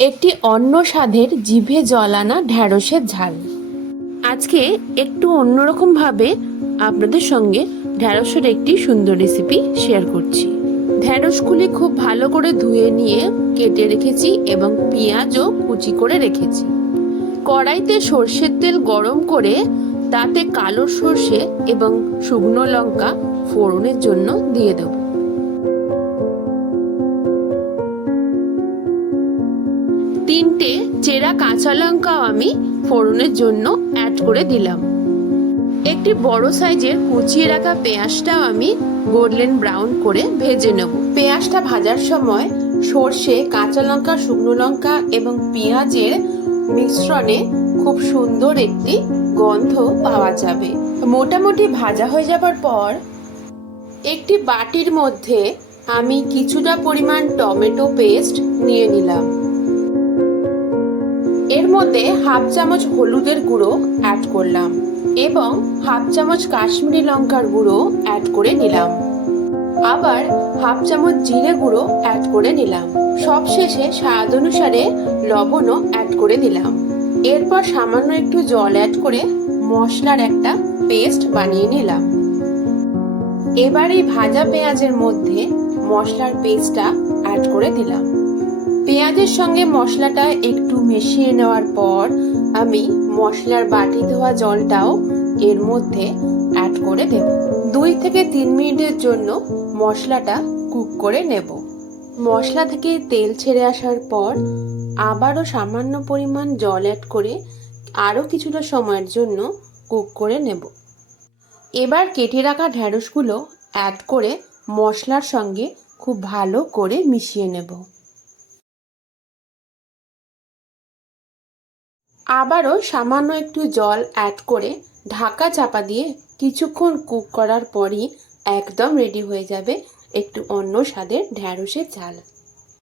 একটি অন্য স্বাদের জিভে জল আনা ঢ্যাঁড়সের ঝাল। আজকে একটু অন্যরকমভাবে আপনাদের সঙ্গে ঢ্যাঁড়সের একটি সুন্দর রেসিপি শেয়ার করছি। ঢ্যাঁড়সগুলি খুব ভালো করে ধুয়ে নিয়ে কেটে রেখেছি এবং পেঁয়াজও কুচি করে রেখেছি। কড়াইতে সর্ষের তেল গরম করে তাতে কালো সর্ষে এবং শুকনো লঙ্কা ফোড়নের জন্য দিয়ে দেব। তিনটে চেরা কাঁচা লঙ্কাও আমি ফোড়নের জন্য অ্যাড করে দিলাম। একটি বড় সাইজের কুচিয়ে রাখা পেঁয়াজটাও আমি গোল্ডেন ব্রাউন করে ভেজে নেব। পেঁয়াজটা ভাজার সময় সর্ষে, কাঁচা লঙ্কা, শুকনো লঙ্কা এবং পেঁয়াজের মিশ্রণে খুব সুন্দর একটি গন্ধ পাওয়া যাবে। মোটামুটি ভাজা হয়ে যাবার পর একটি বাটির মধ্যে আমি কিছুটা পরিমাণ টমেটো পেস্ট নিয়ে নিলাম। এর মধ্যে হাফ চামচ হলুদের গুঁড়ো অ্যাড করলাম এবং হাফ চামচ কাশ্মীরি লঙ্কার গুঁড়ো অ্যাড করে নিলাম। আবার হাফ চামচ জিরে গুঁড়ো অ্যাড করে নিলাম। সবশেষে স্বাদ অনুসারে লবণও অ্যাড করে দিলাম। এরপর সামান্য একটু জল অ্যাড করে মশলার একটা পেস্ট বানিয়ে নিলাম। এবার এই ভাজা পেঁয়াজের মধ্যে মশলার পেস্টটা অ্যাড করে দিলাম। পেঁয়াজের সঙ্গে মশলাটা একটু মিশিয়ে নেওয়ার পর আমি মশলার বাটি ধোয়া জলটাও এর মধ্যে অ্যাড করে দেব। 2 থেকে 3 মিনিটের জন্য মশলাটা কুক করে নেব। মশলা থেকে তেল ছেড়ে আসার পর আবারও সামান্য পরিমাণ জল অ্যাড করে আরও কিছুটা সময়ের জন্য কুক করে নেব। এবার কেটে রাখা ঢ্যাঁড়সগুলো অ্যাড করে মশলার সঙ্গে খুব ভালো করে মিশিয়ে নেব। আবারও সামান্য একটু জল অ্যাড করে ঢাকা চাপা দিয়ে কিছুক্ষণ কুক করার পরই একদম রেডি হয়ে যাবে একটু অন্য স্বাদের ঢ্যাঁড়সের ঝাল।